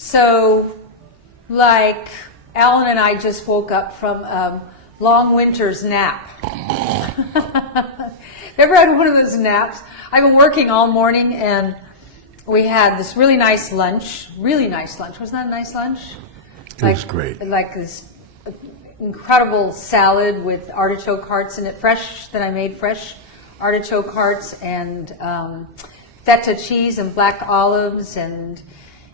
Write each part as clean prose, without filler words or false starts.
So, like, Alan and I just woke up from a long winter's nap. Ever had one of those naps? I've been working all morning, and we had this really nice lunch. Really nice lunch. Wasn't that a nice lunch? It was great. Like this incredible salad with artichoke hearts in it, that I made fresh artichoke hearts, and feta cheese and black olives, and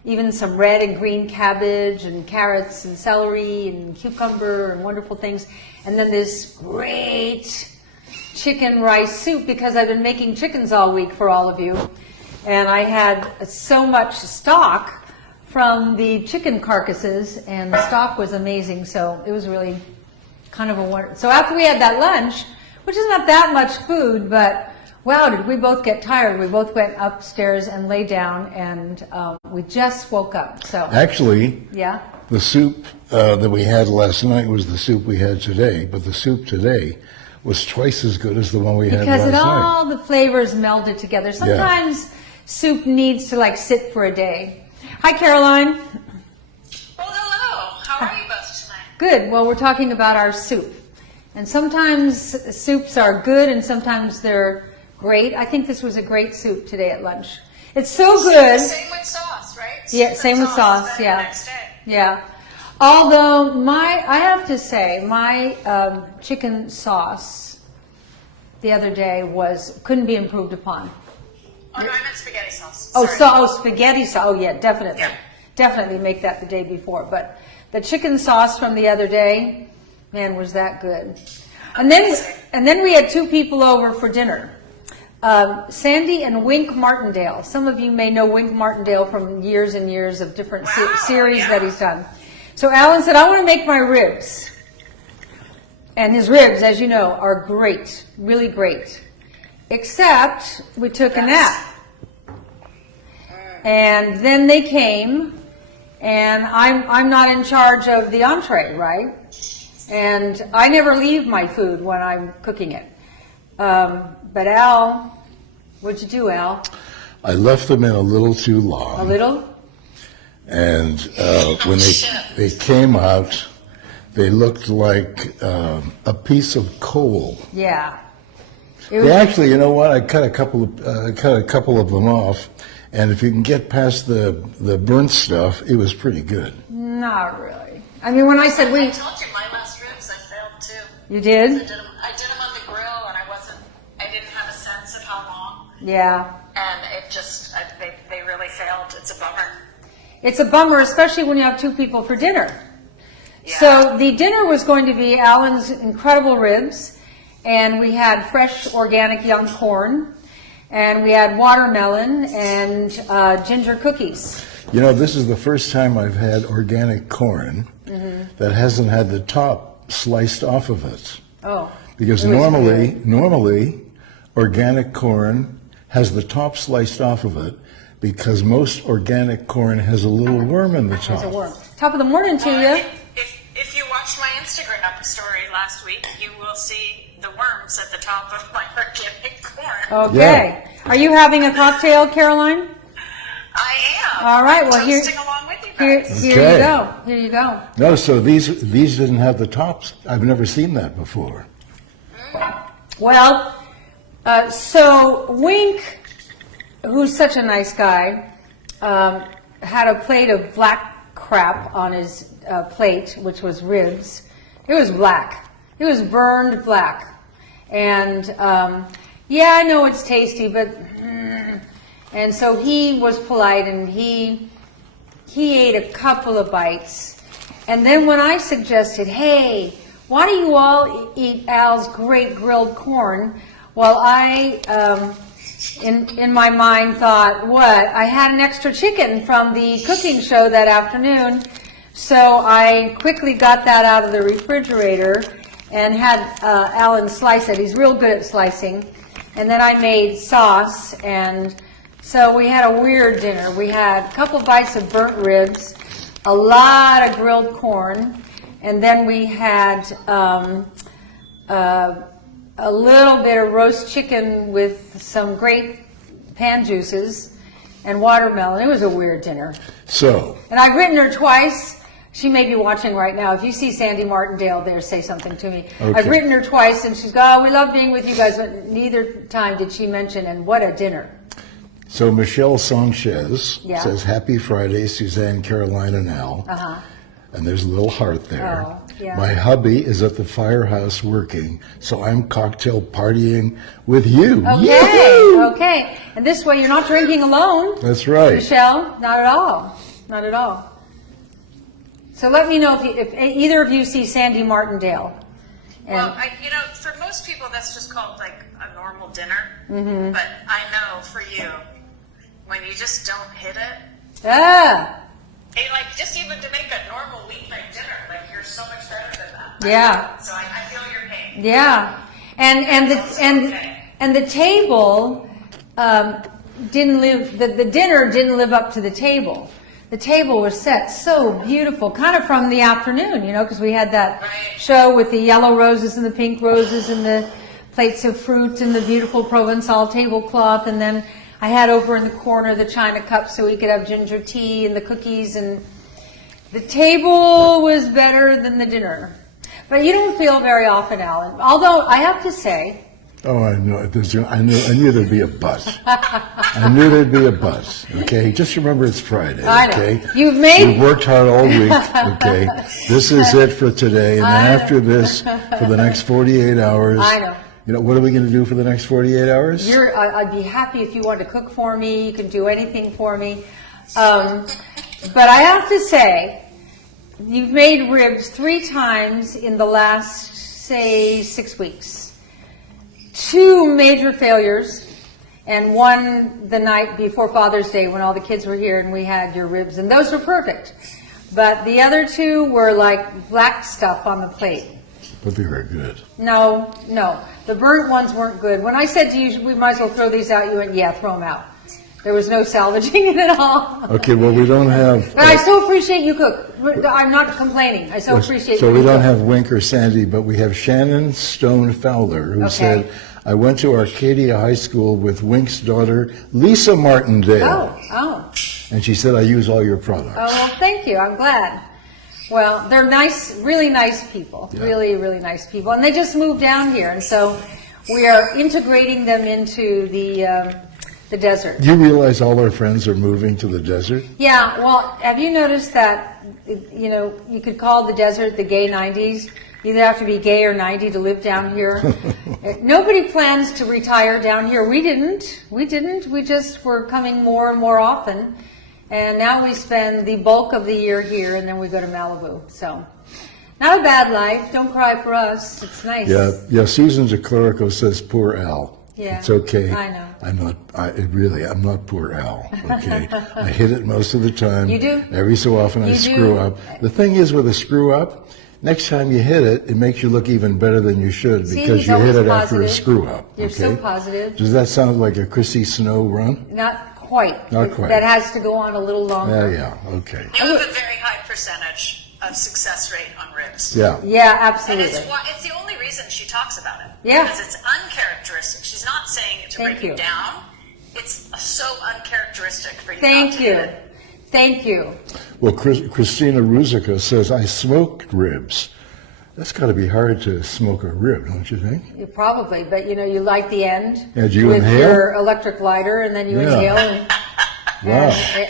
even some red and green cabbage and carrots and celery and cucumber and wonderful things. And then this great chicken rice soup, because I've been making chickens all week for all of you. And I had so much stock from the chicken carcasses, and the stock was amazing. So it was really kind of a wonder. So after we had that lunch, which is not that much food, but wow, did we both get tired. We both went upstairs and lay down, and we just woke up. So actually, yeah, the soup that we had last night was the soup we had today, but the soup today was twice as good as the one we had last night. Because all the flavors melded together. Sometimes soup needs to like sit for a day. Hi, Caroline. Well, hello. How are you both tonight? Good. Well, we're talking about our soup. And sometimes soups are good and sometimes they're great. I think this was a great soup today at lunch. It's so good. Same with sauce, right? Yeah, same with sauce. Yeah. Next day. Yeah. Although I have to say, my chicken sauce the other day couldn't be improved upon. Oh, no, I meant spaghetti sauce. Spaghetti sauce. Oh, yeah, definitely. Yeah. Definitely make that the day before. But the chicken sauce from the other day, man, was that good. And then we had two people over for dinner. Sandy and Wink Martindale. Some of you may know Wink Martindale from years and years of different series that he's done. So Alan said, I want to make my ribs. And his ribs, as you know, are great, really great. Except we took a nap. And then they came, and I'm not in charge of the entree, right? And I never leave my food when I'm cooking it. But Al, what'd you do, Al? I left them in a little too long. A little? And when they came out, they looked like a piece of coal. Yeah. They actually, you know what? I cut a couple of them off, and if you can get past the burnt stuff, it was pretty good. Not really. I mean, when I said I told you my last ribs, I failed too. You did? I did them on the grill, and I didn't have a sense of how long. Yeah. And it just, they really failed. It's a bummer. It's a bummer, especially when you have two people for dinner. Yeah. So the dinner was going to be Alan's incredible ribs, and we had fresh organic young corn, and we had watermelon and ginger cookies. You know, this is the first time I've had organic corn that hasn't had the top sliced off of it. Oh. Because normally organic corn has the top sliced off of it, because most organic corn has a little worm in the top. There's a worm. Top of the morning to you. If you watched my Instagram story last week, you will see the worms at the top of my organic corn. Okay. Yeah. Are you having a cocktail, Caroline? I am. All right. I'm Well, toasting along with you guys. Here you go. Here you go. No, so these didn't have the tops. I've never seen that before. Well, so Wink, who's such a nice guy, had a plate of black crap on his plate, which was ribs. It was black. It was burned black. And yeah, I know it's tasty, but and so he was polite, and he ate a couple of bites. And then when I suggested, hey, why do you all eat Al's great grilled corn? Well, I, in my mind, thought, what? I had an extra chicken from the cooking show that afternoon, so I quickly got that out of the refrigerator and had Alan slice it. He's real good at slicing. And then I made sauce, and so we had a weird dinner. We had a couple bites of burnt ribs, a lot of grilled corn, and then we had a little bit of roast chicken with some great pan juices, and watermelon. It was a weird dinner. So, And I've written her twice. She may be watching right now. If you see Sandy Martindale there, say something to me. Okay. I've written her twice, and she's go, oh, we love being with you guys. But neither time did she mention, and what a dinner. so Michelle Sanchez Yeah. says, Happy Friday, Suzanne, Caroline, and Al. Uh-huh. And there's a little heart there. Oh, yeah. My hubby is at the firehouse working, so I'm cocktail partying with you. Okay, Yee-hoo! okay. And this way you're not drinking alone. That's right. Michelle, not at all. Not at all. So let me know if either of you see Sandy Martindale. And Well, for most people, that's just called like a normal dinner. Mm-hmm. But I know for you, when you just don't hit it, like just even to make a normal weeknight dinner, like you're so much better than that. Yeah. So I feel your pain. Yeah, and the table didn't live. The dinner didn't live up to the table. The table was set so beautiful, kind of from the afternoon, because we had that Right. show with the yellow roses and the pink roses and the plates of fruit and the beautiful Provençal tablecloth, and then I had over in the corner the china cup so we could have ginger tea and the cookies, and the table was better than the dinner. But you don't feel very often, Alan. Although I have to say, Oh, I know. I knew there'd be a buzz. I knew there'd be a buzz. Okay, just remember it's Friday. I know. Okay, You've worked hard all week. Okay, this is it for today, and then after this, for the next 48 hours. I know. What are we going to do for the next 48 hours? I'd be happy if you want to cook for me. You can do anything for me. But I have to say, you've made ribs 3 times in the last, say, 6 weeks. 2 major failures, and one the night before Father's Day when all the kids were here and we had your ribs, and those were perfect. But the other 2 were like black stuff on the plate. But they were good. No. The burnt ones weren't good. When I said to you, we might as well throw these out, you went, yeah, throw them out. There was no salvaging it at all. Okay, well, we don't have... But I so appreciate you cook. I'm not complaining. I so appreciate So you we don't cook. have Wink or Sandy, but we have Shannon Stone Fowler, who said, I went to Arcadia High School with Wink's daughter, Lisa Martindale. Oh. And she said, I use all your products. Oh, well, thank you. I'm glad. Well, they're nice, really nice people. Yeah. Really, really nice people. And they just moved down here, and so we are integrating them into the desert. You realize all our friends are moving to the desert? Yeah, well, have you noticed that, you could call the desert the gay 90s? You either have to be gay or 90 to live down here. Nobody plans to retire down here. We didn't. We just were coming more and more often. And now we spend the bulk of the year here, and then we go to Malibu. So, not a bad life. Don't cry for us. It's nice. Yeah. Susan DeClerico says, poor Al. Yeah, It's okay. I know. I'm not poor Al, okay? I hit it most of the time. You do? Every so often I You screw do. up. The thing is with a screw up, next time you hit it, it makes you look even better than you should See, because he's you hit always it after a positive. screw up. You're okay? so positive. Does that sound like a Chrissy Snow run? Not quite. Not quite. That has to go on a little longer. Yeah, okay. You have a very high percentage of success rate on ribs. Yeah. Yeah, And absolutely. it's the only reason she talks about it. Yeah. Because it's uncharacteristic. She's not saying it to Thank bring you you. down. It's so uncharacteristic for you not Thank to hit you. it. Thank you. Well, Christina Ruzica says, I smoked ribs. That's got to be hard to smoke a rib, don't you think? You probably, but you light the end Yeah, do you with inhale? your electric lighter, and then you Yeah. inhale. And, Wow. Hey,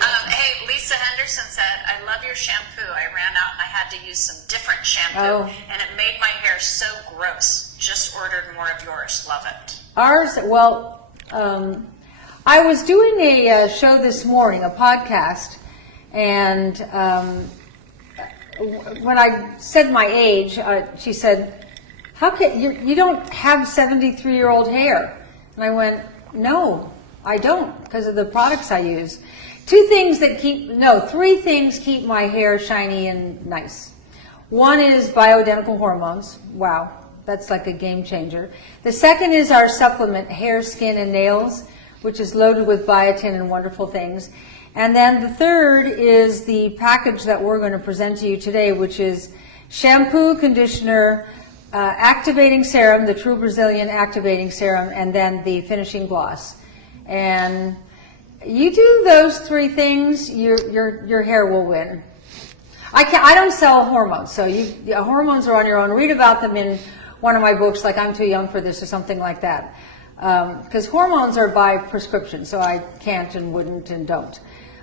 Lisa Henderson said, I love your shampoo. I ran out and I had to use some different shampoo. Oh. And it made my hair so gross. Just ordered more of yours. Love it. Ours, well, I was doing a show this morning, a podcast, and when I said my age, she said, "How can you don't have 73-year-old hair?" And I went, "No, I don't, because of the products I use." Three things keep my hair shiny and nice. One is bioidentical hormones. Wow, that's like a game changer. The second is our supplement, Hair, Skin, and Nails, which is loaded with biotin and wonderful things. And then the third is the package that we're going to present to you today, which is shampoo, conditioner, activating serum, the True Brazilian activating serum, and then the finishing gloss. And You do those 3 things, your hair will win. I don't sell hormones, so hormones are on your own. Read about them in one of my books, like I'm Too Young for This or something like that. Because hormones are by prescription, so I can't and wouldn't and don't.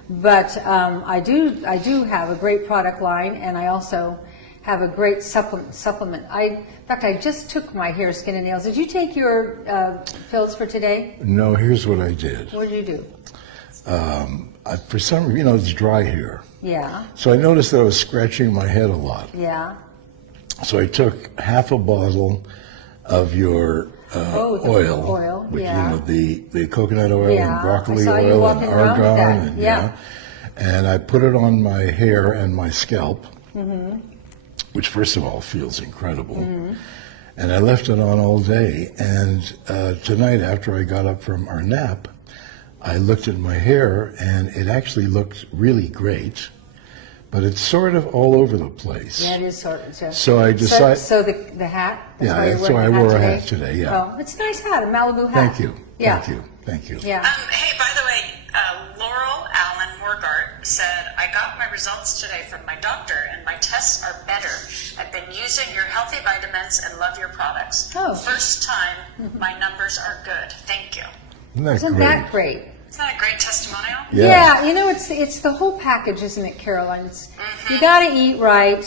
But I do have a great product line, and I also have a great supplement. In fact, I just took my hair, skin, and nails. Did you take your pills for today? No, here's what I did. What did you do? For some reason, it's dry hair. Yeah. So I noticed that I was scratching my head a lot. Yeah. So I took half a bottle of your oil, which, yeah. The coconut oil Yeah, and broccoli I saw you oil and walking around with that. argan, and Yeah. and I put it on my hair and my scalp, Mm-hmm. which first of all feels incredible. Mm-hmm. And I left it on all day. And tonight, after I got up from our nap, I looked at my hair, and it actually looked really great, but it's sort of all over the place. Yeah, it is sort of. So I decided. So the hat. That's why Yeah, you're so I wearing a wore a today? hat today. Yeah. Oh, it's a nice hat, a Malibu hat. Thank you. Yeah. Thank you. Thank you. Yeah. Hey, by the way, Laurel Allen Morgart said, I got my results today from my doctor, and my tests are better. I've been using your healthy vitamins and love your products. Oh. First time, my numbers are good. Thank you. Isn't that great? Isn't that a great testimonial? Yeah. It's the whole package, isn't it, Caroline? You got to eat right.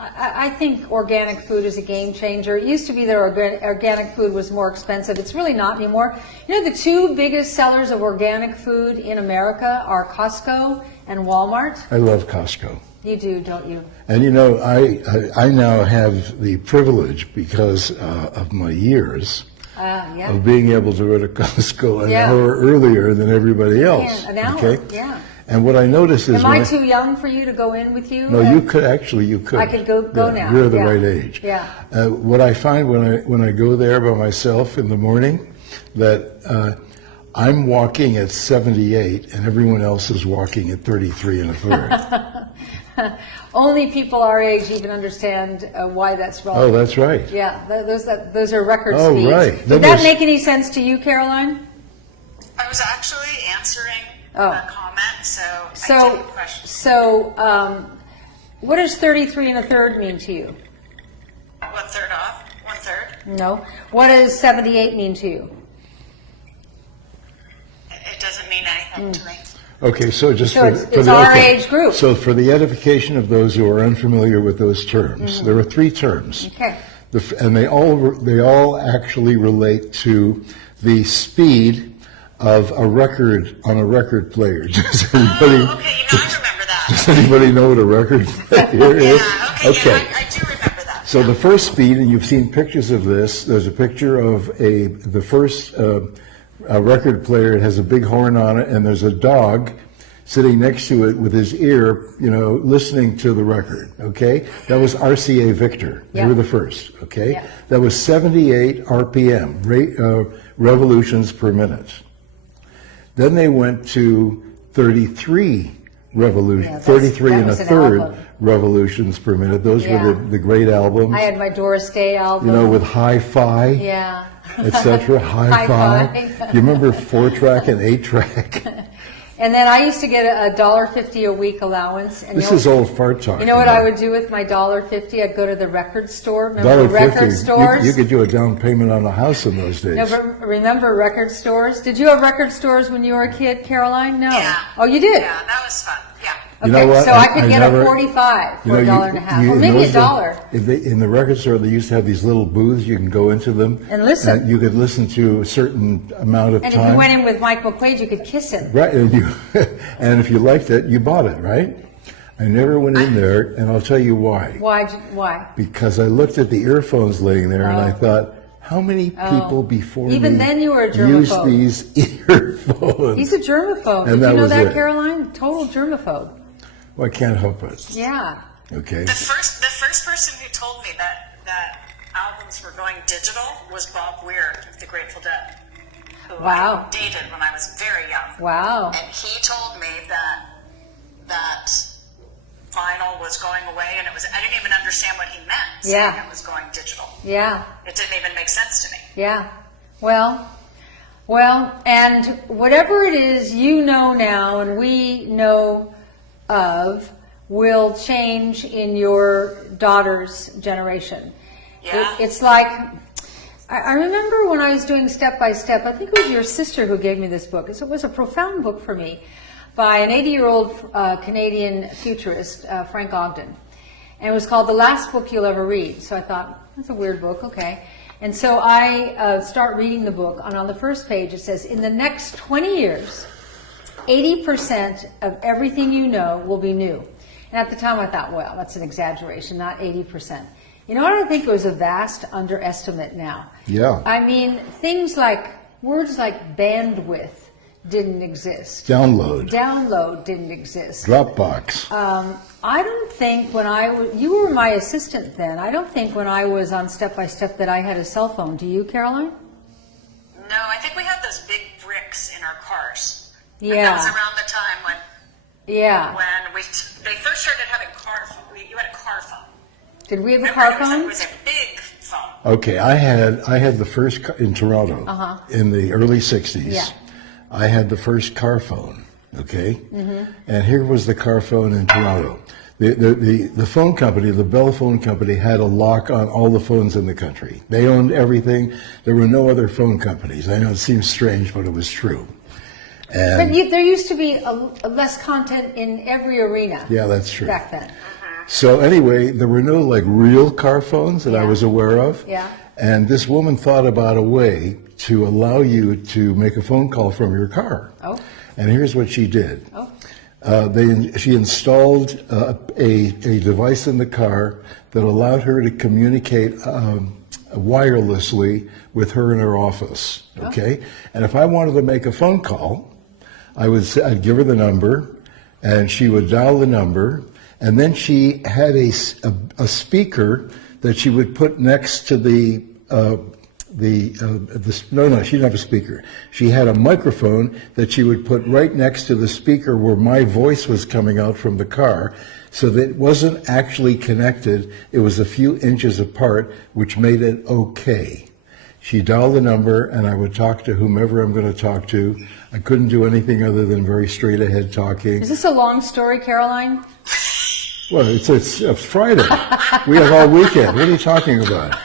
I think organic food is a game changer. It used to be that organic food was more expensive. It's really not anymore. You know, the 2 biggest sellers of organic food in America are Costco and Walmart. I love Costco. You do, don't you? And I now have the privilege, because of my years, Yeah. of being able to go to Costco an Yeah. hour earlier than everybody else. Yeah, an hour. Okay? Yeah. And what I notice is Am I too young for you to go in with you? No, you could. I could go Yeah, now. You're the Yeah. right age. Yeah. What I find when I go there by myself in the morning, that I'm walking at 78 and everyone else is walking at 33 and a third. Only people our age even understand why that's wrong. Oh, that's right. Yeah, those are record Oh, speeds. right. Did that make any sense to you, Caroline? I was actually answering Oh. a comment, so I didn't question. So, what does 33 and a third mean to you? 1/3 off? 1/3? No. What does 78 mean to you? It doesn't mean anything to me. Okay, so just So for it's for the our age group. So for the edification of those who are unfamiliar with those terms, there are 3 terms. Okay. And they all actually relate to the speed of a record on a record player. Does anybody, Okay, I remember that. does anybody know what a record player is? Yeah, okay. Yeah, I do remember that. So the first speed, and you've seen pictures of this. There's a picture of the first a record player. It has a big horn on it, and there's a dog sitting next to it with his ear, listening to the record. Okay, that was RCA Victor. They were the first. Okay, Yeah. that was 78 RPM, revolutions per minute. Then they went to 33 Yeah, 33 that and a was an third album. revolutions per minute. Those Yeah. were the great albums. I had my Doris Day album. With hi-fi, Yeah. etc. Hi-fi. Hi-fi. You remember 4-track and 8-track? And then I used to get a $1.50 a week allowance. And This is old fart talk. You know what I would do with my $1.50? I'd go to the record store. Remember the $1.50. record stores? You could do a down payment on a house in those days. No, but remember record stores? Did you have record stores when you were a kid, Caroline? No. Yeah. Oh, you did? Yeah, that was fun. Yeah. You Okay, know what? so I could get never- a 45 for a dollar and a half, or in maybe those a dollar. In the record store, they used to have these little booths. You can go into them And listen. You could listen to a certain amount of And time. if you went in with Mike McQuaid, you could kiss him. Right, and if you liked it, you bought it, right? I never went in there, and I'll tell you why. Why? Because I looked at the earphones laying there, and I thought, how many people before Even me then you were a used germaphobe. these earphones? He's a germaphobe. And Did that you know was that, it. Caroline? Total germaphobe. Well, I can't help it. Yeah. Okay. The first person who told me that albums were going digital was Bob Weir of the Grateful Dead, who Wow. I dated when I was very young. Wow. And he told me that vinyl was going away, and I didn't even understand what he meant saying Yeah. it was going digital. Yeah. It didn't even make sense to me. Yeah. Well, Well, and whatever it is you know now and we know of will change in your daughter's generation. Yeah. It's like, I remember when I was doing Step by Step, I think it was your sister who gave me this book. It was a profound book for me by an 80-year-old Canadian futurist, Frank Ogden. And it was called The Last Book You'll Ever Read. So I thought, that's a weird book, okay. And so I start reading the book, and on the first page it says, in the next 20 years, 80% of everything you know will be new. And at the time I thought, well, that's an exaggeration, not 80%. You know what, I think it was a vast underestimate now. Yeah. I mean, things like, words like bandwidth didn't exist. Download didn't exist. Dropbox. I don't think when you were my assistant then, I don't think when I was on Step by Step that I had a cell phone. Do you, Caroline? No, I think we had those big bricks in our cars. Yeah. And that was around the time when they first started having you had a car phone. Did we have a Remember, car phone? It was a big phone. Okay, I had the first in Toronto in the early 60s. Yeah. I had the first car phone, okay? And here was the car phone in Toronto. The phone company, the Bell Phone Company, had a lock on all the phones in the country. They owned everything. There were no other phone companies. I know it seems strange, but it was true. And There used to be less content in every arena. yeah, that's true. Back then. So anyway, there were no like real car phones that I was aware of. Yeah. And this woman thought about a way to allow you to make a phone call from your car. Oh. And here's what she did. Oh. She installed a device in the car that allowed her to communicate wirelessly with her in her office. Okay. And if I wanted to make a phone call, I'd give her the number, and she would dial the number, and then she had a speaker that she would put next to no, she didn't have a speaker. She had a microphone that she would put right next to the speaker where my voice was coming out from the car, so that it wasn't actually connected. It was a few inches apart, which made it okay. She dialed the number, and I would talk to whomever I'm going to talk to. I couldn't do anything other than very straight ahead talking. Is this a long story, Caroline? Well, it's Friday. We have all weekend. What are you talking about?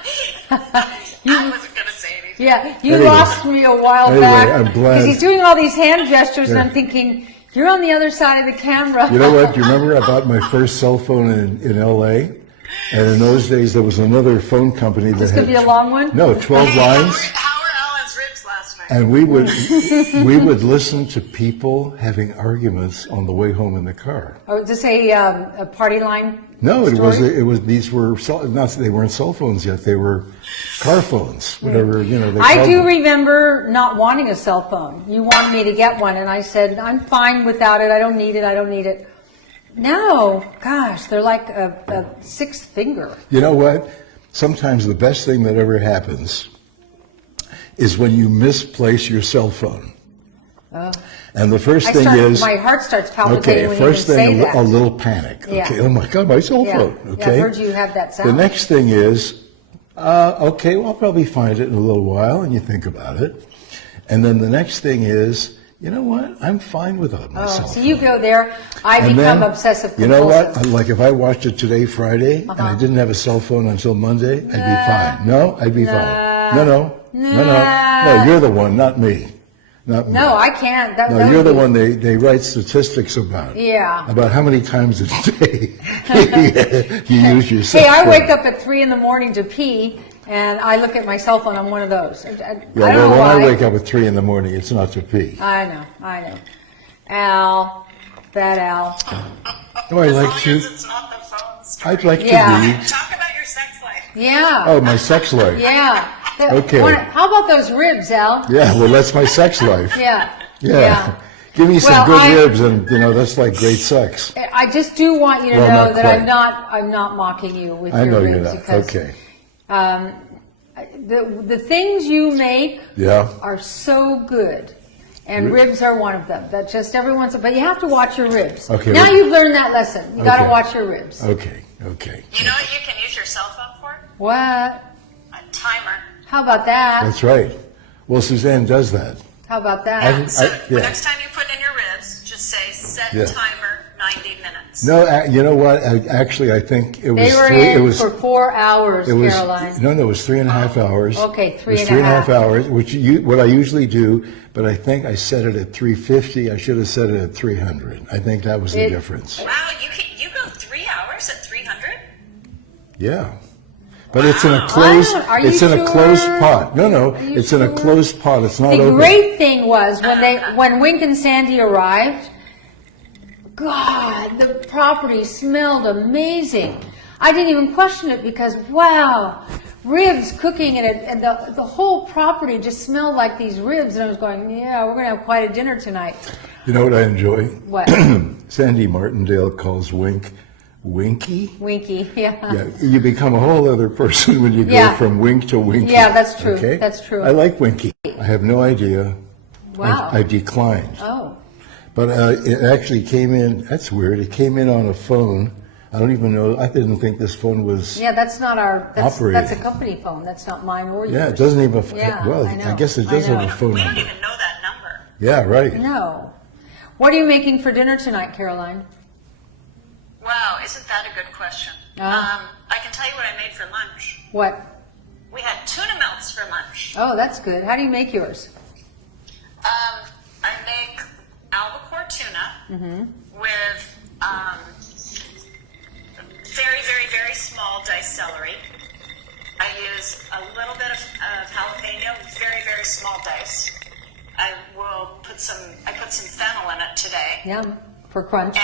I wasn't going to say anything. Yeah, you Anyway. lost me a while Anyway, back. I'm glad. Because he's doing all these hand gestures, and Yeah. I'm thinking, you're on the other side of the camera. You know what? Do you remember I bought my first cell phone in L.A.? And in those days, there was another phone company that This had... could be a long one? No, 12 Hey, lines. how were Alan's ribs last night? And we would listen to people having arguments on the way home in the car. Oh, is this a party line? No, story? these were they weren't cell phones yet. They were car phones, whatever, they I called do them. remember not wanting a cell phone. You wanted me to get one, and I said, I'm fine without it. I don't need it. No, gosh, they're like a sixth finger. You know what? Sometimes the best thing that ever happens is when you misplace your cell phone. Oh. And the first thing is... my heart starts palpitating okay, when first you even thing, say that. a little panic. Yeah. Okay, oh my God, my cell Yeah. phone. Yeah, Okay. I've heard you have that sound. The next thing is, okay, well, I'll probably find it in a little while, and you think about it. And then the next thing is, you know what? I'm fine without my cell So phone. you go there, I And become then, obsessive You know compulsive. what? Like if I watched it today, Friday, and I didn't have a cell phone until Monday, I'd be fine. No, I'd be fine. No, you're the one, not me. Not me. No, I can't. That No, would you're the be- one they write statistics about. Yeah. About how many times a day you use your cell Hey, I phone. wake up at 3 in the morning to pee, and I look at my cell phone. I'm one of those. I Yeah, don't well, know when why. I wake up at 3 in the morning, it's not to pee. I know. Al, that Al. Oh, I As like long to. as it's not the phone story. I'd like Yeah. to read. Talk about your sex life. Yeah. Oh, my sex life. Yeah. Okay. How about those ribs, Al? Yeah, well, that's my sex life. Yeah. Yeah. Give me some Well, good ribs, and that's like great sex. I just do want you to Well, know not that quite. I'm not mocking you with I your know ribs you're not. because Okay. the things you make Yeah. are so good. And ribs are one of them. That just but you have to watch your ribs. Okay, Now well- you've learned that lesson. You got to Okay. watch your ribs. Okay. You know what you can use your cell phone for? What? A timer. How about that? That's right. Well, Suzanne does that. How about that? So yeah. next time you put in your ribs, just say set Yeah. timer 90 minutes. No, you know what? Actually, I think it was They were three. in It was for 4 hours, It was Caroline. no, it was 3.5 hours. Okay, It was 3.5 hours, which what I usually do, but I think I set it at 350. I should have set it at 300. I think that was the difference. Wow, you go 3 hours at 300? Yeah, but it's in a closed. Are you It's in a closed sure? pot. No, you it's in a sure? closed pot. It's not The open. great thing was when Wink and Sandy arrived, God, the property smelled amazing. I didn't even question it because wow, ribs cooking and the whole property just smelled like these ribs, and I was going, yeah, we're gonna have quite a dinner tonight. You know what I enjoy? What? Sandy Martindale calls Wink Winky. Winky, yeah. Yeah, you become a whole other person when you go Yeah. from Wink to Winky. Yeah, that's true. Okay? That's true. I like Winky. I have no idea. Wow. I declined. Oh. But it actually came in, that's weird, it came in on a phone. I don't even know, I didn't think this phone was, Yeah, that's not that's Operating. a company phone. That's not mine or yours. yeah, it doesn't even, Yeah, well, I know. I guess it I does know. have a phone We don't number. even know that number. Yeah, right. No. What are you making for dinner tonight, Caroline? Wow, isn't that a good question? Ah. I can tell you what I made for lunch. What? We had tuna melts for lunch. Oh, that's good. How do you make yours? I make albacore tuna with very, very, very small diced celery. I use a little bit of jalapeno, very, very small dice. I put some fennel in it today. Yum. For crunch.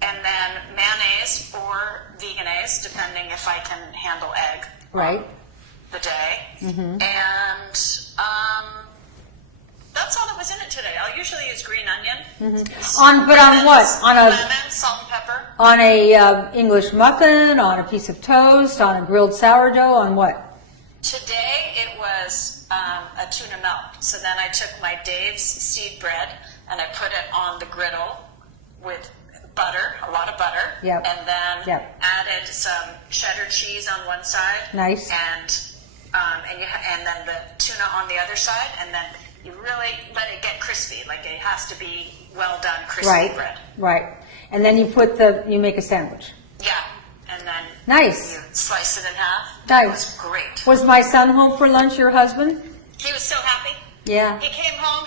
And then mayonnaise or veganese, depending if I can handle egg. Right. The day. And that's all that was in it today. I'll usually use green onion. On what? On a lemon, salt and pepper. on a English muffin, on a piece of toast, on a grilled sourdough, on what? Today it was a tuna melt. So then I took my Dave's seed bread and I put it on the griddle with butter, a lot of butter. Yep. And then Yep. added some cheddar cheese on one side. Nice. And then the tuna on the other side, and then you really let it get crispy. Like it has to be well done, crispy Right. bread. Right. And then you make a sandwich. Yeah. And then Nice. you slice it in half. Nice. It was great. Was my son home for lunch, your husband? He was so happy. Yeah. He came home.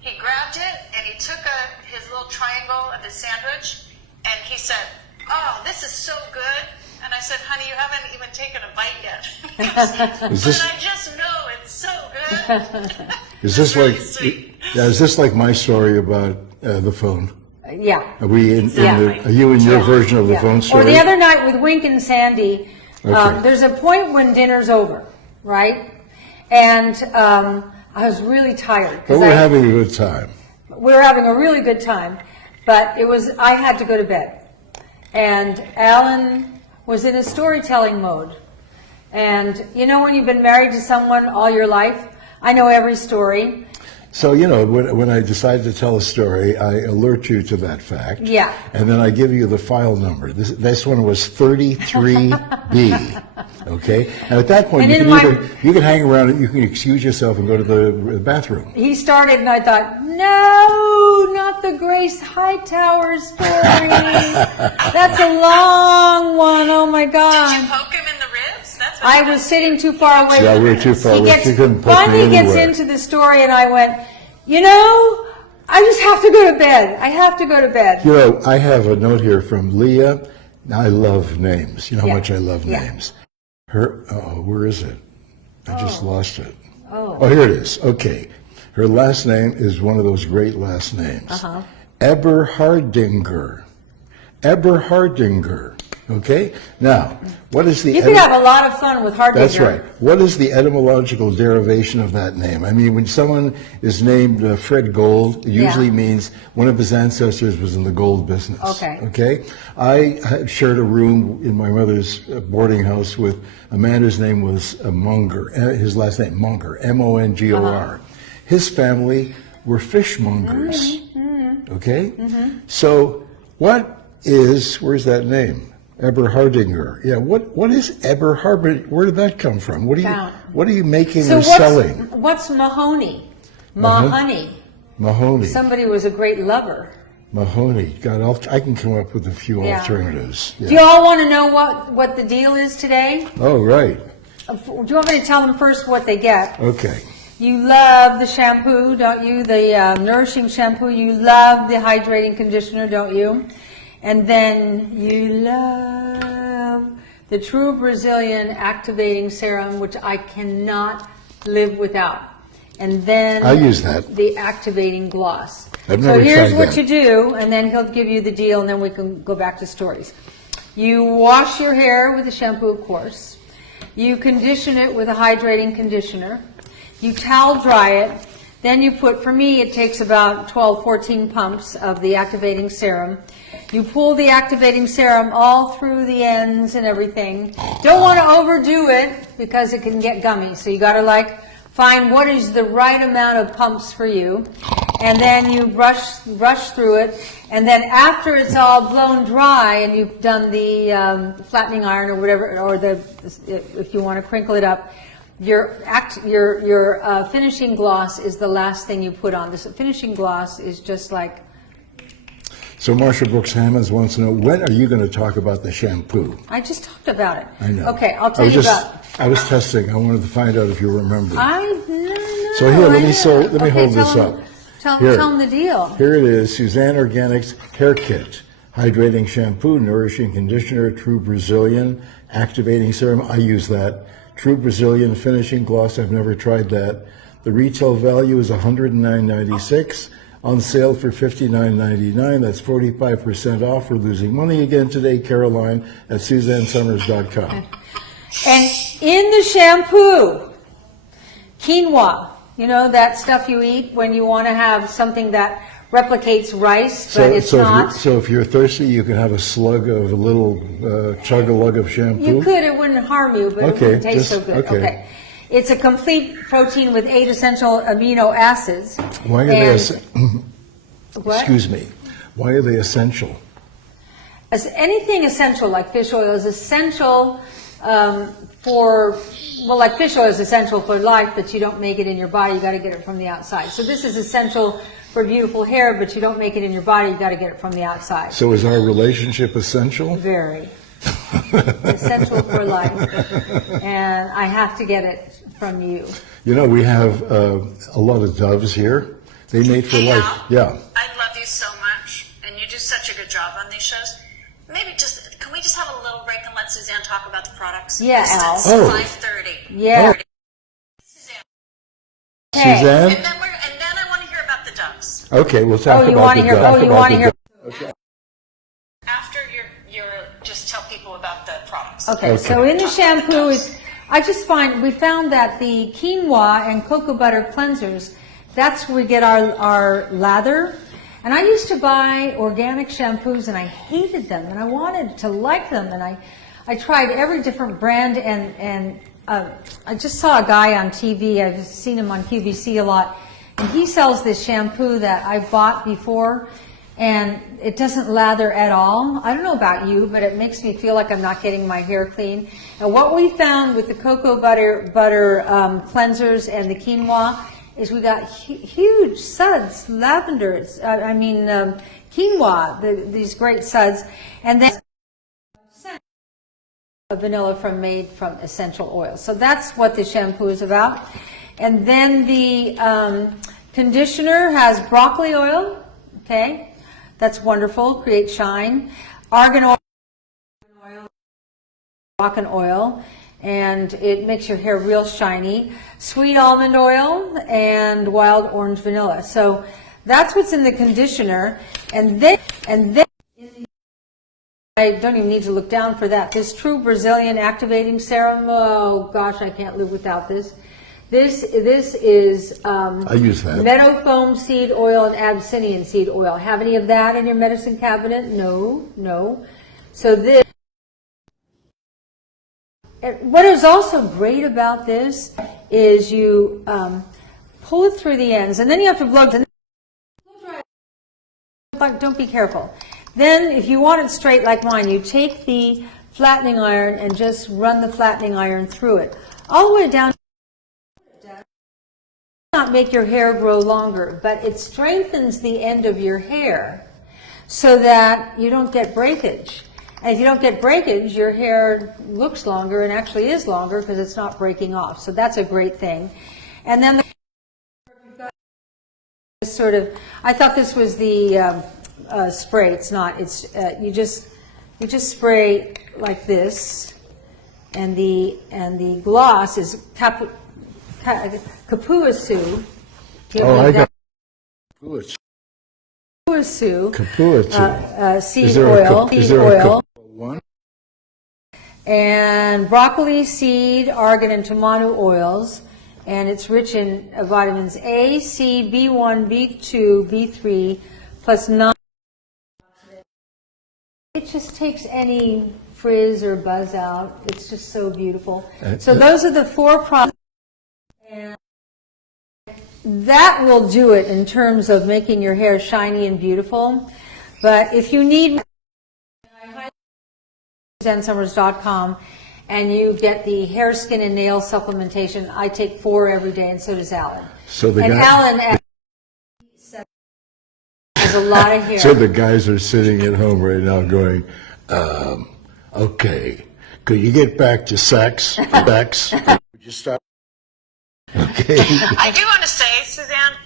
He grabbed it and he took his little triangle of his sandwich and he said, "Oh, this is so good." And I said, "Honey, you haven't even taken a bite yet." Is this- But I just know it's so good. Is this Really like, sweet. yeah, is this like my story about the phone? Yeah. Are we Exactly. are you in your Yeah. version of the Yeah. phone Or story? the other night with Wink and Sandy, Okay. there's a point when dinner's over, right? And I was really tired. 'cause But we're having a good time. we were having a really good time, but I had to go to bed. And Alan was in a storytelling mode. And you know when you've been married to someone all your life, I know every story. So, when I decide to tell a story, I alert you to that fact. Yeah. And then I give you the file number. This one was 33B. Okay? And at that point, And you can hang around and you can excuse yourself and go to the bathroom. He started and I thought, no, not the Grace Hightower story. That's a long one. Oh my Did God. you poke him in the ribs? That's what I you was did. sitting too far away. Yeah, we were too far He away. gets, She couldn't poke me finally gets anywhere. into the story and I went, I just have to go to bed. I have to go to bed. I have a note here from Leah. Now, I love names. You know how Yeah. much I love Yeah. names. Where is it? I just lost it. Oh. Oh, here it is. Okay. Her last name is one of those great last names. Uh-huh. Eberhardinger. Eberhardinger. Okay? Now, what is the... You could have a lot of fun with Hardinger. That's right. What is the etymological derivation of that name? I mean, when someone is named Fred Gold, it usually means one of his ancestors was in the gold business. Okay. Okay? I had shared a room in my mother's boarding house with a man whose name was Munger. His last name, Munger, Mongor. Uh-huh. His family were fishmongers. Mm-hmm. Okay? So, where's that name? Eberhardinger. Yeah, what is Eberhardinger? Where did that come from? What are you making or selling? What's Mahoney? Mahoney. Mahoney. Somebody was a great lover. Mahoney. God, I can come up with a few alternatives. Yeah. Do you all want to know what the deal is today? Oh, right. Do you want me to tell them first what they get? Okay. You love the shampoo, don't you? The nourishing shampoo. You love the hydrating conditioner, don't you? And then you love the True Brazilian Activating Serum, which I cannot live without. And then I use that. The activating gloss. I've never So here's tried what that. you do, and then he'll give you the deal, and then we can go back to stories. You wash your hair with the shampoo, of course. You condition it with a hydrating conditioner. You towel dry it. Then you put, for me, it takes about 12, 14 pumps of the activating serum. You pull the activating serum all through the ends and everything. Don't want to overdo it because it can get gummy. So you got to find what is the right amount of pumps for you. And then you brush through it. And then after it's all blown dry and you've done the flattening iron or whatever, or if you want to crinkle it up, your finishing gloss is the last thing you put on. This finishing gloss is just like. So Marsha Brooks Hammonds wants to know, when are you going to talk about the shampoo? I just talked about it. I know. Okay, I'll tell you about. I was testing. I wanted to find out if you remember. No. So here, let me hold this tell up. Tell Here. them the deal. Here it is, Suzanne Organics Hair Kit. Hydrating shampoo, nourishing conditioner, True Brazilian, activating serum. I use that. True Brazilian finishing gloss. I've never tried that. The retail value is $109.96. On sale for $59.99. That's 45% off. We're losing money again today, Caroline, at SuzanneSummers.com. And in the shampoo, quinoa. You know that stuff you eat when you want to have something that replicates rice, but it's not. So if you're thirsty, you can have a slug of a little chug-a-lug of shampoo? You could. It wouldn't harm you, but it wouldn't taste so good. Okay. It's a complete protein with 8 essential amino acids. Why are they What? Excuse me. Why are they essential? As anything essential, like fish oil, is essential like fish oil is essential for life, but you don't make it in your body. You got to get it from the outside. So this is essential for beautiful hair, but you don't make it in your body. You got to get it from the outside. So is our relationship essential? Very. Essential for life. And I have to get it from you. You know, we have a lot of doves here. They mate for life. Al, Yeah. I love you so much, and you do such a good job on these shows. Maybe can we just have a little break and let Suzanne talk about the products? Yeah, Al. It's Oh. 5:30. Yeah. Suzanne. Okay. Suzanne? And then I want to hear about the doves. Okay, we'll talk you about want the to hear? dove. Oh, you want to hear? After your just tell people about the products. Okay. So in the shampoo we found that the quinoa and cocoa butter cleansers, that's where we get our lather. And I used to buy organic shampoos and I hated them and I wanted to like them, and I tried every different brand, and I just saw a guy on TV. I've seen him on QVC a lot, and he sells this shampoo that I've bought before, and it doesn't lather at all. I don't know about you, but it makes me feel like I'm not getting my hair clean. And what we found with the cocoa butter cleansers and the quinoa is we got huge suds, lavender, quinoa, these great suds, and then vanilla made from essential oil. So that's what the shampoo is about. And then the conditioner has broccoli oil, okay, that's wonderful, create shine, argan oil, moroccan oil, and it makes your hair real shiny, sweet almond oil, and wild orange vanilla. So that's what's in the conditioner. And then I don't even need to look down for that. This True Brazilian Activating Serum, oh gosh, I can't live without this. This is I use that. meadow foam seed oil and Abyssinian seed oil. Have any of that in your medicine cabinet? No. So this. What is also great about this is you pull it through the ends, and then you have to blow it. Don't be careful. Then, if you want it straight like mine, you take the flattening iron and just run the flattening iron through it, all the way down. Not not make your hair grow longer, but it strengthens the end of your hair so that you don't get breakage. And if you don't get breakage, your hair looks longer and actually is longer because it's not breaking off. So that's a great thing. And then sort of, I thought this was the spray. It's not. It's you just spray like this, and the gloss is Kapuasu. Oh, I got Kapuasu. Seed Is there oil. is there oil. One? And broccoli seed, argan, and tamanu oils. And it's rich in vitamins A, C, B1, B2, B3, plus 9. It just takes any frizz or buzz out. It's just so beautiful. So those are the 4 products. And that will do it in terms of making your hair shiny and beautiful. But if you need, SuzanneSummers.com, and you get the hair, skin, and nail supplementation. I take 4 every day, and so does Alan. So the and Alan has a lot of hair. So the guys are sitting at home right now going, okay, could you get back to sex? Would you stop? Okay. I do want to say, Suzanne,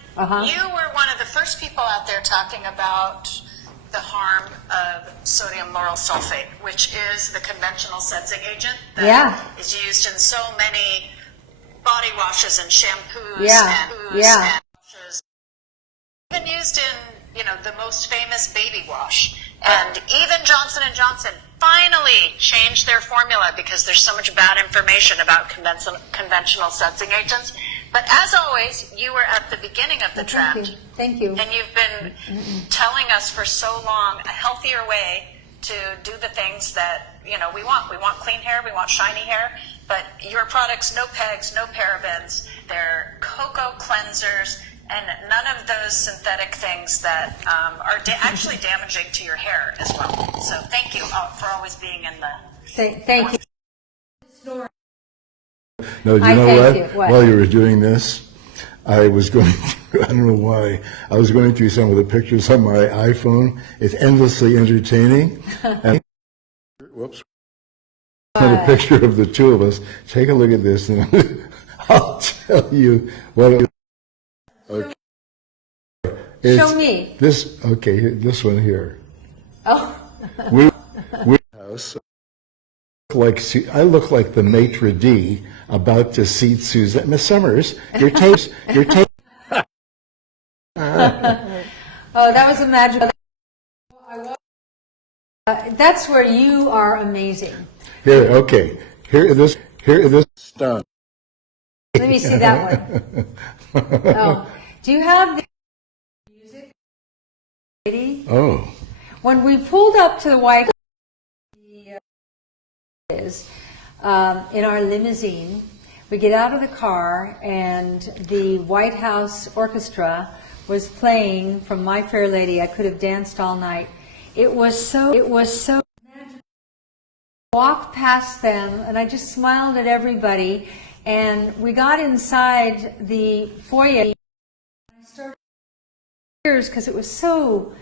you were one of the first people out there talking about the harm of sodium lauryl sulfate, which is the conventional sensing agent that is used in so many body washes and shampoos and washes. Even used in, the most famous baby wash. And even Johnson & Johnson finally changed their formula because there's so much bad information about conventional sensing agents. But as always, you were at the beginning of the trend. Thank you. And you've been telling us for so long a healthier way to do the things that, we want. We want clean hair, we want shiny hair, but your products, no pegs, no parabens, they're cocoa cleansers, and none of those synthetic things that are actually damaging to your hair as well. So thank you for always being in the... Thank you. No, do you know what? While you were doing this, I was going through, I don't know why, I was going through some of the pictures on my iPhone. It's endlessly entertaining. And, whoops. A picture of the two of us. Take a look at this, and I'll tell you what it is. Okay. Show me. This one here. Oh. we house. I look like the maitre d' about to seat Suzanne. Miss Summers, your taste. Oh, that was a magical. That's where you are amazing. Here this stunt. Let me see that one. Oh, do you have the music, lady? Oh. When we pulled up to the White House, in our limousine, we get out of the car, and the White House Orchestra was playing from My Fair Lady. I could have danced all night. It was so magical. Walked past them, and I just smiled at everybody. And we got inside the foyer. I started tears because it was so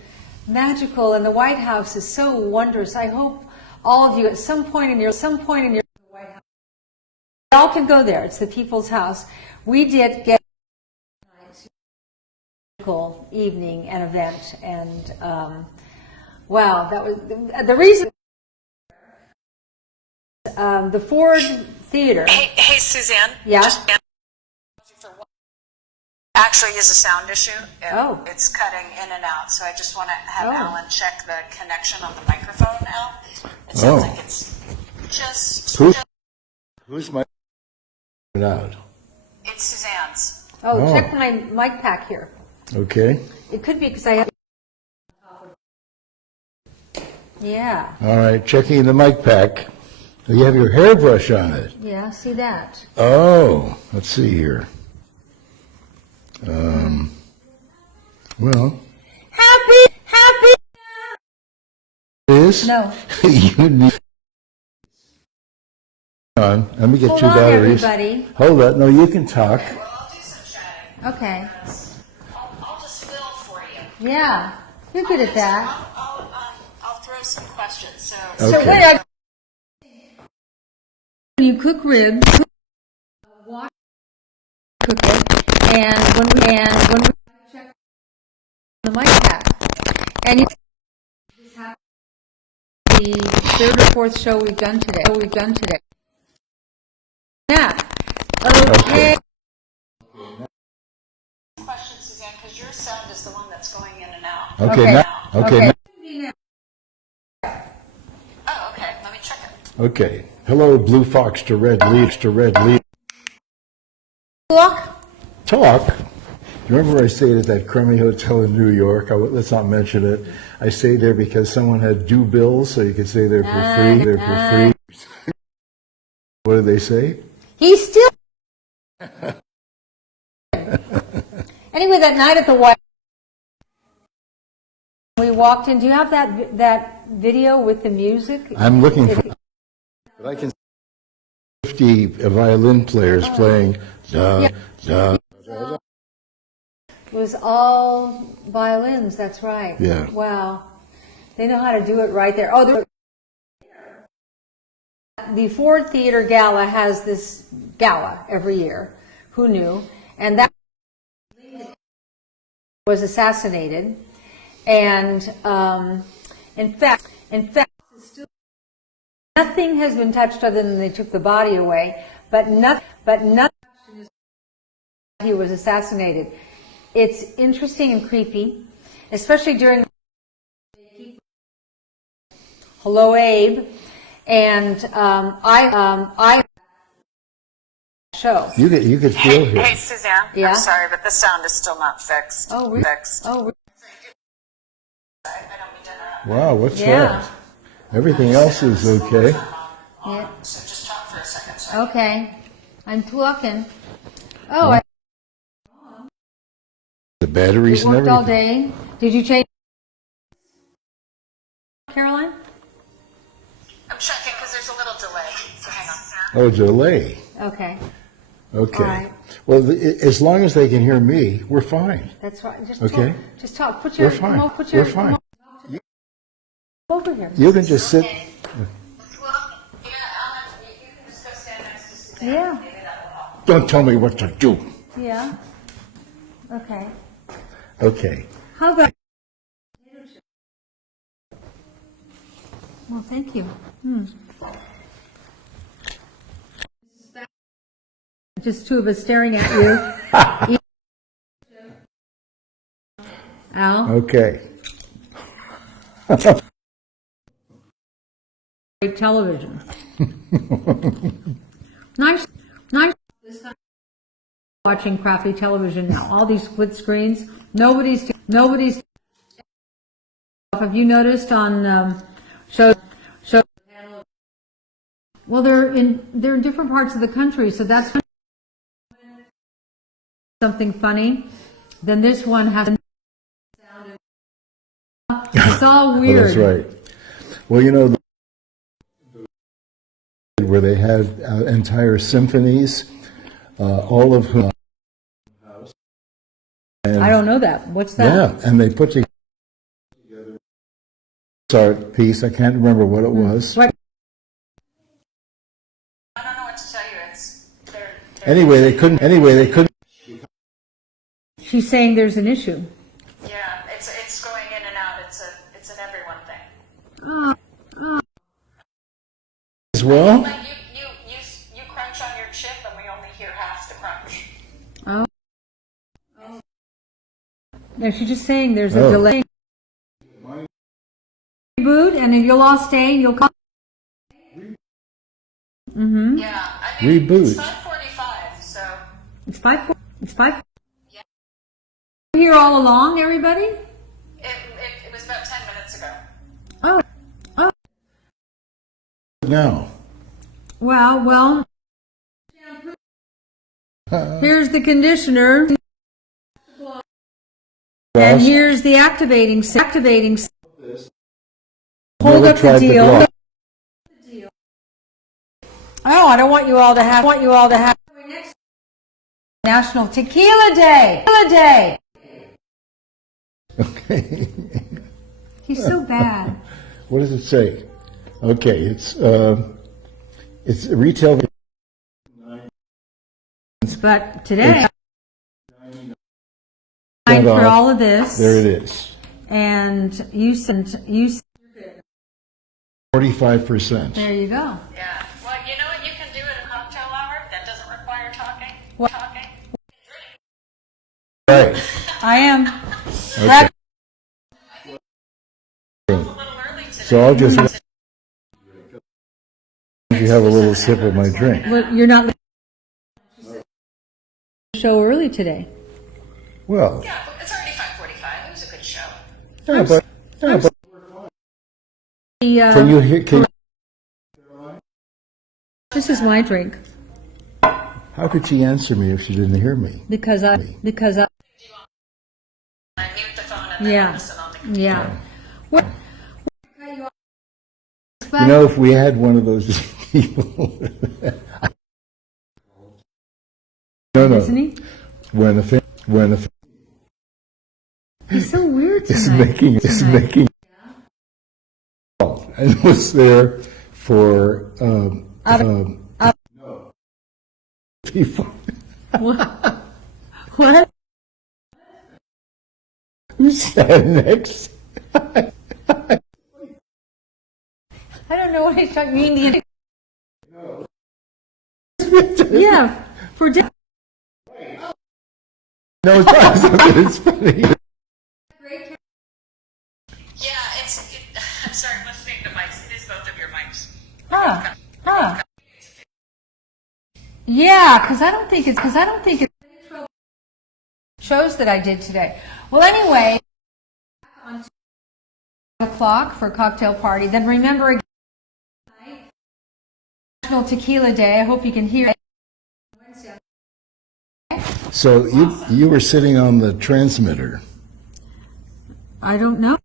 magical, and the White House is so wondrous. I hope all of you at some point in your White House, y'all can go there. It's the people's house. We did get a magical evening and event, and wow, that was the reason. The Ford Theater. Hey, Suzanne. Yeah. Actually is a sound issue. Oh. It's cutting in and out, so I just want to have Alan check the connection on the microphone out. It sounds like it's just... Who's my out? It's Suzanne's. Oh, check my mic pack here. Okay. It could be because I have... Yeah. All right, checking the mic pack. You have your hairbrush on it. Yeah, see that. Oh, let's see here. Well. Happy. Is? No. You need. Let me get Hold 2 on, batteries. everybody. Hold that. No, you can talk. Well, I'll do some chatting. Okay. I'll just fill for you. Yeah. You're good at that. I'll throw some questions. So Okay. wait, when you cook ribs, wash, cook it, and when we check the mic pack, and you the third or fourth show we've done today. Yeah. Okay. question, Suzanne, because your sound is the one that's going in and out. Okay. Now, okay. Oh, okay. Let me check it. Okay. Hello, Blue Fox to Red Lead. Talk. Remember I stayed at that crummy hotel in New York? Let's not mention it. I stayed there because someone had due bills, so you could stay there for free. What did they say? He's still. Anyway, that night at the White, we walked in. Do you have that video with the music? I'm looking for. But I can see 50 violin players playing. It was all violins. That's right. Yeah. Wow. They know how to do it right there. Oh, the Ford Theater Gala has this gala every year. Who knew? And that was assassinated. And in fact, nothing has been touched other than they took the body away. But nothing. He was assassinated. It's interesting and creepy, especially during. Hello, Abe, and I show. You could feel Hey, him. Suzanne. Yeah? I'm sorry, but the sound is still not fixed. Oh, really? Fixed. Oh, really? I don't mean to interrupt. Wow, what's Yeah. that? Everything else is okay. Yeah. So just talk for a second. Sorry. Okay, I'm talking. Oh, I The batteries and worked all everything. day. Did you change, Caroline? I'm checking because there's a little delay. So hang on. Oh, delay. Okay, Okay. All right. Well, as long as they can hear me, we're fine. that's right. Just Okay. talk. Just talk. Put your. We're fine. Come over, put your. We're fine. Come over here. You can just sit. Well, yeah, you can just go stand next to Suzanne. Yeah. Maybe that will help. Don't tell me what to do. Yeah. Okay. Okay. How about? Well, thank you. Just two of us staring at you. Al, Okay. great television. Nice. Watching crappy television now. All these split screens. Nobody's. Have you noticed on shows? Well, they're in different parts of the country, so that's something funny. Then this one has. It's all Oh, weird. that's right. Well, where they had entire symphonies, all of whom. I don't know that. What's that? Yeah, and they put together art piece. I can't remember what it was. Right. I don't know what to tell you. They're Anyway, they couldn't. She's saying there's an issue. yeah, it's going in and out. It's an everyone thing. As well. Like you crunch on your chip, and we only hear half the crunch. Oh. No, she's just saying there's a Oh. delay. Reboot, and then you'll all stay, and you'll come. Yeah, I mean, Reboot. It's 5:45, so It's 5. It's 5. You here all along, everybody? it was about 10 minutes ago. Oh. Now. Well. Here's the conditioner, and here's the activating. Hold up the deal. Oh, I don't want you all to have. National Tequila Day. Tequila Day. Okay. He's so bad. What does it say? Okay, it's retail. But today, for all of this. There it is. And you sent 45%. There you go. Yeah. Well, you know what you can do at a cocktail hour that doesn't require talking? What? Talking. Right. I am. Okay. A little early today. So I'll just you have a little sip of my drink. Well, you're not show early today. Well, Yeah, but it's already 5:45. It was a good show. but The, can you hear? this is my drink How could she answer me if she didn't hear me? because I I mute the phone and then yeah listen on the yeah. What? You know, if we had one of those people. No. Isn't he? When a He's so weird is tonight. making and was there for people What? who sat next. I don't know what he's talking. Indian. Yeah, for dinner. No, it's not. It's funny. Yeah, I'm sorry, I'm listening to mics. It is both of your mics. Huh. Yeah, because I don't think it's shows that I did today. Well, anyway, on 2:00 for a cocktail party. Then remember again, National Tequila Day. I hope you can hear it. So you were sitting on the transmitter. I don't know.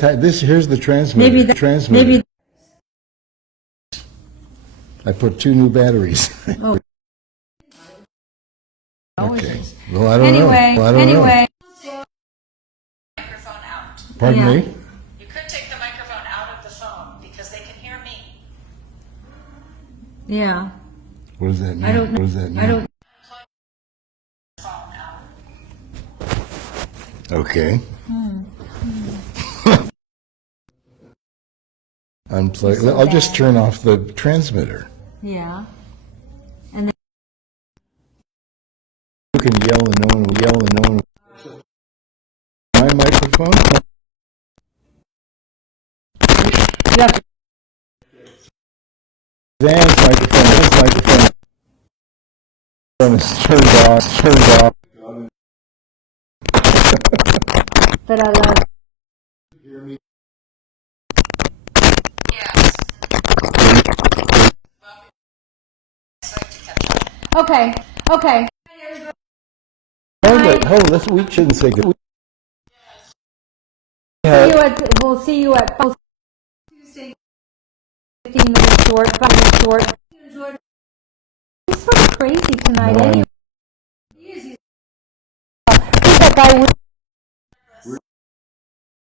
Here's the transmitter. Maybe. I put 2 new batteries. Oh. Okay. Well, I don't know. Anyway. Microphone out. Pardon Yeah. me? You could take the microphone out of the phone because they can hear me. Yeah. What does that mean? I don't know. What does that mean? I don't. Phone out. Okay. Unplug. I'll just turn off the transmitter. Yeah. And then You can yell and no one will yell and no one will. My microphone? you have to. Suzanne's microphone is turned off. But I love. Yes. Okay. We shouldn't say good. We'll see you at Tuesday. 15 minutes short. 5 minutes short. He's sort of crazy tonight. Anyway. He's that guy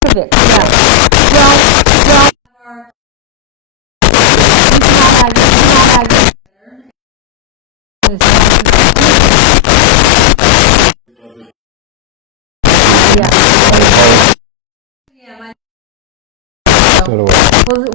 with it. Yeah. So do I. We'll